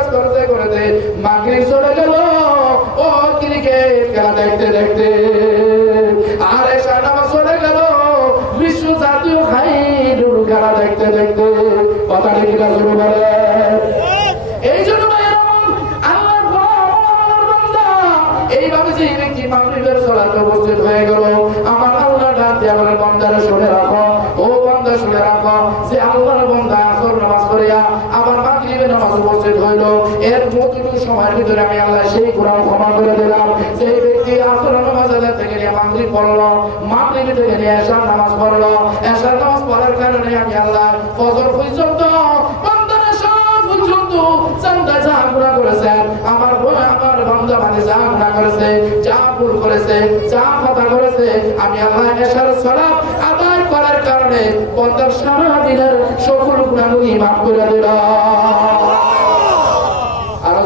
কাজ করতে করতে মাগরিব চলে গেল। ও ক্রিকেট খেলা দেখতে দেখতে আর এসা নামাজ চলে গেল। বিশ্ব জাতীয় খাই ডুডু খেলা দেখতে দেখতে কথা ঠিক না শুরু বলে এই জন্য আমার, হয়ে আল্লাহ ডাক দিয়ে আমার বান্দারে শুনে রাখো। ও বান্দা শুনে রাখো যে আল্লাহর বান্দা আসর নামাজ পড়িয়া আবার মাগরিবের নামাজ উপস্থিত হইল এর মতটুকু সময়ের ভিতরে আমি আল্লাহ সেই কোরআন ক্ষমা করে দিলাম। সেই ব্যক্তি আসর নামাজ আদায় থেকে নিয়ে মাগরিব পড়ল, মাগরিব থেকে নিয়ে এশার নামাজ পড়ল। এশার নামাজ পড়ার কারণে আমি আল্লাহ ফজর পর্যন্ত আমার আমার যা করেছে ভুল করেছে, যা কথা করেছে, আমি আল্লাহ করার কারণে সকল গুণাগুলি মাফ করে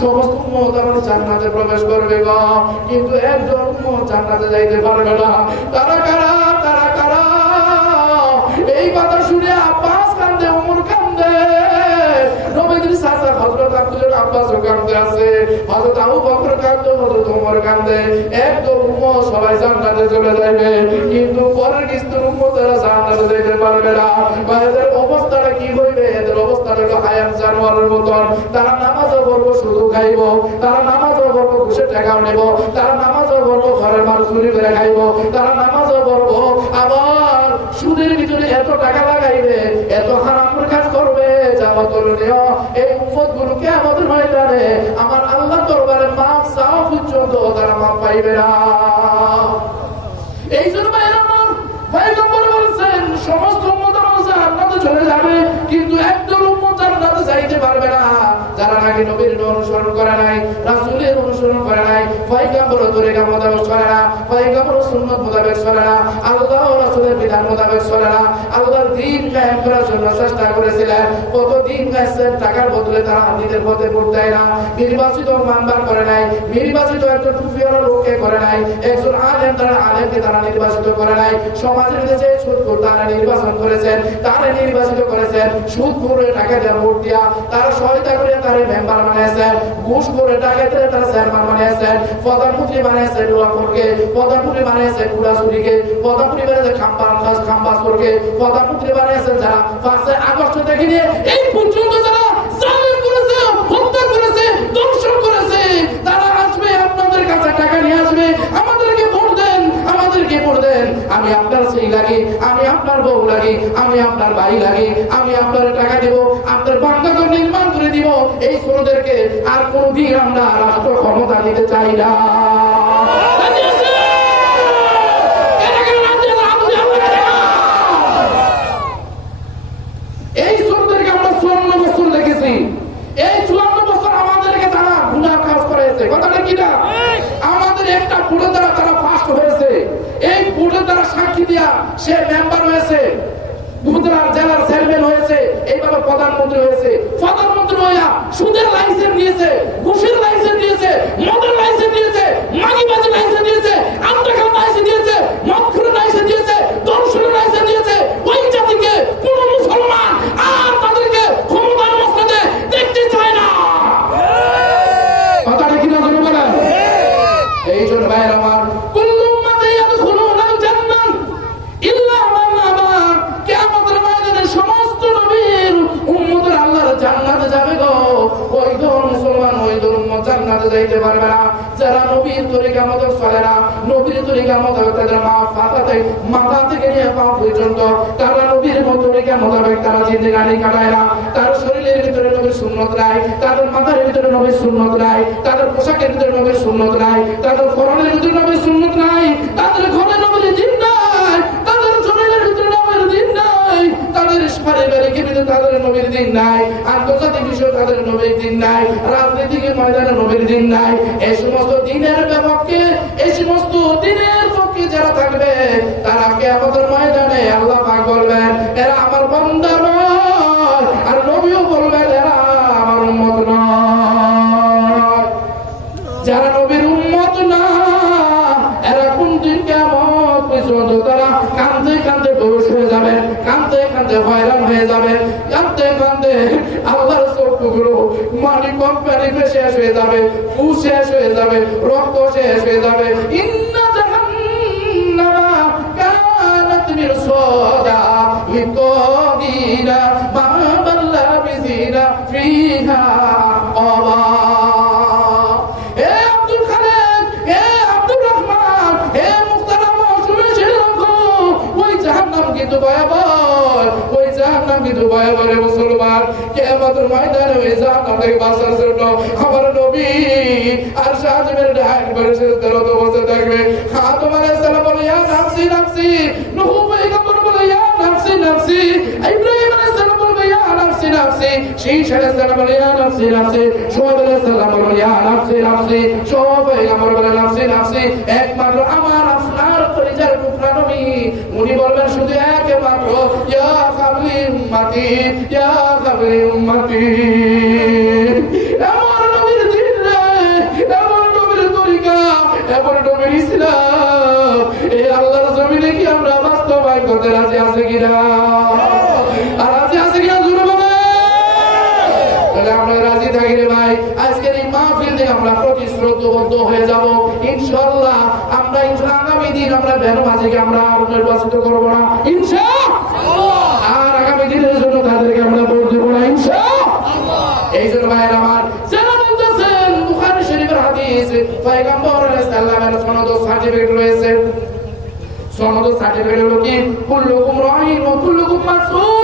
সমস্ত জান্নাতে প্রবেশ করবে কিন্তু যাইতে পারবে না। তারা কারা? তারা কান্দে আছে হযরত আবু বকর কান্দে হযরত ওমর কান্দে একদল উম্মত সবাই জান্নাতে চলে যাবে কিন্তু পরের জান্নাতে যেতে পারবে না। অবস্থাটা কি হইবে? এদের অবস্থাটা জানোয়ারের মতন। তারা পড়ব, শুধু খাইব। তারা পড়ব ঘুষে নেব। তারা পড়ব, ঘরের মানুষ চুরি করে খাইব। তারা পড়ব, আবার সুদের ভিতরে এত টাকা লাগাইবে, এত হারামের কাজ করবে। এই উম্মত আমাদের ময়দানে আমার আল্লাহ দরবারে মাপ পর্যন্ত তারা মাপ পাইবে না। এই জন্য আমার পয়গম্বর বলছেন, সমস্ত উম্মত আমার চলে যাবে, কিন্তু একদল উম্মত জান্নাতে যাইতে পারবে না। যারা নাকি নবীর অনুসরণ করে নাই, রাসূলের অনুসরণ করে নাই, পয়গম্বর তরিকা মোতাবেক চলে না, পয়গম্বর সুন্নাত মোতাবেক চলে না, আল্লাহ রাসূলের বিধান মোতাবেক চলে না, আল্লাহর দ্বীন কায়েম করার জন্য চেষ্টা করেছিলেন কত দিন গাইছেন টাকার বদলে তারা নিজের পথে দেয় না, নির্বাচিত মানবার করে নাই, নির্বাচিত একটা টুপিওয়ালা লোককে করে নাই, একজন আলেম তারা আলেমকে তারা নির্বাচিত করে নাই, সমাজের সুদখোর তারা নির্বাচন করেছেন, তারা নির্বাচিত করেছেন, সুদ করে টাকা দেওয়া ভোট দিয়া তারা সহায়তা করে তারা মেম্বার বানিয়েছেন, ঘুষ করে টাকা দিয়ে তারা চেয়ারম্যান বানিয়েছেন, প্রধানমন্ত্রী বানিয়েছেন ডুয়াপুরকে প্রধানমন্ত্রী বানিয়েছেন কুড়াচুরিকে প্রধানমন্ত্রী বানিয়েছেন খাম্বা খাম্বাসপুরকে, প্রধানমন্ত্রী বানিয়েছেন যারা পাঁচে আগস্ট থেকে নিয়ে এই পর্যন্ত যারা জালিম করেছে, হত্যা করেছে দর্শন করেছে, তারা আসবে, আপনাদের কাছে টাকা নিয়ে আসবে আমাদেরকে ভোট দেন আমাদেরকে ভোট দেন আমি আপনার সেই লাগি, আমি আপনার বউ লাগে, আমি আপনার ভাই লাগে, আমি আপনার টাকা দেব, আপনার বাংলাঘর নির্মাণ করে দিব। এই শ্রোদেরকে আর কোনদিন আমরা রাষ্ট্র ক্ষমতা দিতে চাই না রাজি আছে? কারা কারা রাজি আছে? হাত উঠিয়ে আমরা কারা? এই শ্রোদেরকে আমরা চুয়ান্ন বছর দেখেছি এই চুয়ান্ন বছর আমাদেরকে তারা কথাটা কি না আমাদের একটা ভোটের দ্বারা তারা ফার্স্ট হয়েছে এই ভোটের দ্বারা সাক্ষী দিয়া সে মেম্বার হয়েছে। উপজেলার জেলার চেয়ারম্যান হয়েছে, এইভাবে প্রধানমন্ত্রী হয়েছে। প্রধানমন্ত্রী হইয়া সুদের লাইসেন্স দিয়েছে ঘুষের লাইসেন্স দিয়েছে মদের লাইসেন্স দিয়েছে মাগিবাজি লাইসেন্স দিয়েছে আন্দাখান লাইসেন্স দিয়েছে মদখুরের লাইসেন্স দিয়েছে দর্শনের লাইসেন্স দিয়েছে ওই জাতিকে কোন মুসলমান আর তাদেরকে ক্ষমতার মসনদে দেখতে চায় না কথাটা কি না জোরে বলেন এই জন্য ভাইয়ের আমার কুল্লু উম্মাতে ইয়াদখুলুনাল জান্নাহ ইল্লা মান আবা কিয়ামতের ময়দানে সমস্ত নবীর উম্মতের আল্লাহর জান্নাতে যাবে গো ওই দল মুসলমান ওই দল উম্মত জান্নাতে যাইতে পারবে না। যারা নবীর তরিকা মতো চলে না, নবীর তরিকা মতো তাদের মা ফাতাতে, মাথা থেকে নিয়ে পা পর্যন্ত তারা নবীর মতো তরিকা মোতাবেক তারা জিন্দেগানি কাটায় না। তার শরীরের ভিতরে নবীর সুন্নত নাই, তাদের মাথার ভিতরে নবীর সুন্নত নাই, তাদের পোশাকের ভিতরে নবীর সুন্নত নাই, তাদের ফরনের ভিতরে নবীর সুন্নত নাই, তাদের ঘরে নবীর দিন নাই, তাদের শরীরের ভিতরে নবীর দিন নাই, তাদের পারিবারিক ভিতরে তাদের নবীর দিন নাই। আন্তর্জাতিক বিষয় নবীর যারা আল্লাহ নবীর উম্মত না, এরা কোন দিন কেমন পর্যন্ত তারা কান্দে কান্দে বেহুশ হয়ে যাবে কান্দে কান্দে হয়রান হয়ে যাবে কান্দে কান্দে আল্লাহর মানি কোম্পানি শেষ হয়ে যাবে? ফু শেষ হয়ে যাবে, রক্ত শেষ হয়ে যাবে। ইন্না জাহান্নামা কানাত মিরসাদা জাহান্নাম কিন্তু ভয়াবহ, ওই জাহান্নাম কিন্তু ভয়াবহ রে মুসলমান কিয়ামতের ময়দানে ওই জাহান্নাম বাঁচার জন্য আমার নবী আর শাহজামের ডাক করে সে তেরত বছর থাকবে। আদম আলাইহিস সালাম বলে, ইয়া নাফসি নাফসি। নূহ পয়গম্বর বলে, ইয়া নাফসি নাফসি। ইব্রাহিম আলাইহিস সালাম বলে ইয়া নাফসি নাফসি। শীশ আলাইহিস সালাম বলে, ইয়া নাফসি নাফসি। শুআইব আলাইহিস সালাম বলে, ইয়া নাফসি নাফসি। সব পয়গম্বর বলে, নাফসি নাফসি। একমাত্র আমার আপনার উনি বলবেন শুধু একমাত্র, ইয়া কাবলি তরিকা এই আল্লাহর জমিনে কি আমরা বাস্তবায় করতে রাজি আছে কিনা আর রাজি আছে কিনা জোরে বলেন তাহলে আমরা রাজি থাকি রে ভাই আজকের এই মাহফিল থেকে আমরা প্রতিশ্রুতবদ্ধ হয়ে যাব। ইনশাআল্লাহ আমরা আগামী দিন আমরা বেন মাঝিকে আমরা আর নির্বাচিত করব না। আর আগামী দিনের জন্য তাদেরকে আমরা ভোট দেবো না। ইনশাআল্লাহ! এই জন্য ভাইয়ের আমার সনদ সার্টিফিকেট রয়েছে। সনদ সার্টিফিকেট হলো কি? কুল্লুকুম রাহিন ওয়া কুল্লুকুম যেই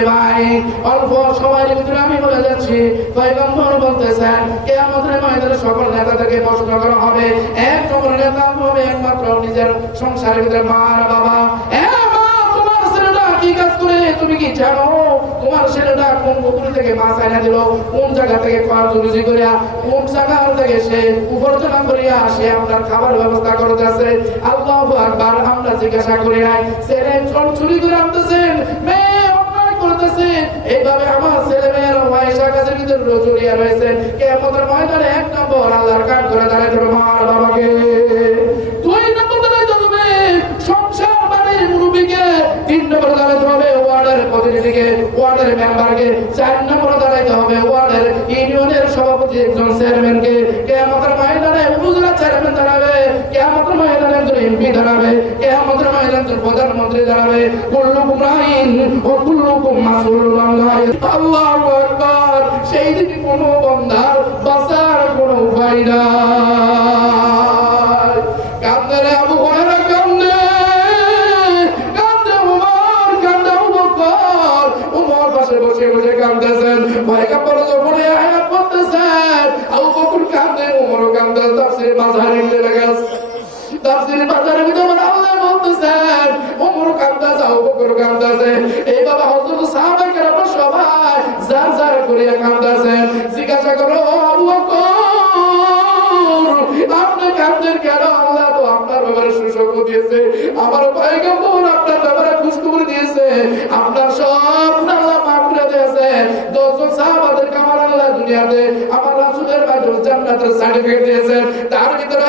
রে ভাই, অল্প আমি বলে যাচ্ছি বলতেছেন কে আমাদের সকল প্রশ্ন করা হবে। এক নেতা হবে, একমাত্র নিজের সংসারের ভিতরে বাবা। করে? খাবার ব্যবস্থা আছে আমরা জিজ্ঞাসা করি নাই। ছেলে চোর চুরি করে আনতেছেন। করতেছে এইভাবে আমার ছেলে মেয়ের পয়সা কাছে ওয়ার্ডের প্রতিনিধিকে চার নম্বরে দাঁড়াইতে হবে ওয়ার্ডের ইউনিয়নের সভাপতি একজন চেয়ারম্যানকে। কেয়ামতের ময়দানে উপজেলা চেয়ারম্যান দাঁড়াবে কেয়ামতের ময়দানে একজন এমপি দাঁড়াবে কেয়ামতের ময়দানে প্রধানমন্ত্রী দাঁড়াবে কুল্লুকুম রাইন ও কুল্লুকুম রাইয়াতিহি। আল্লাহু আকবার, সেই দিকে কোনো বন্ধার বাঁচার কোনো উপায় নাই। আবু কান্দে কান্দে কান্দে পাশে বসে বসে কান্দেছেন আয়াত আবু কান্দে কান্দে তাফসীর মাঝহারি ভিতরে আল্লাহ বলতেছেন উমর কান্দাছে আবু বকর কান্দাছে এই বাবা হযরত সাহাবা কেরাম সবাই যার যার করিয়া কান্দাছেন জিজ্ঞাসা করো ও আবু বকর, আপনি কান্দেন কেন? আল্লাহ তো আপনার ব্যাপারে সুসংগ দিয়েছে। আমার পয়গম্বর আপনার ব্যাপারে খুশখবর দিয়েছে। আপনার সব আল্লাহ মাফ করে দিয়েছে। দশজন সাহাবাদেরকে আমার আল্লাহ দুনিয়াতে আমার রাসূলের মাধ্যমে জান্নাতের সার্টিফিকেট দিয়েছেন তার ভিতরে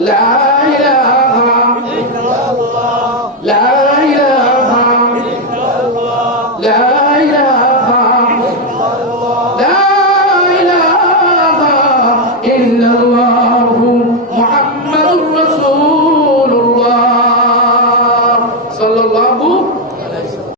La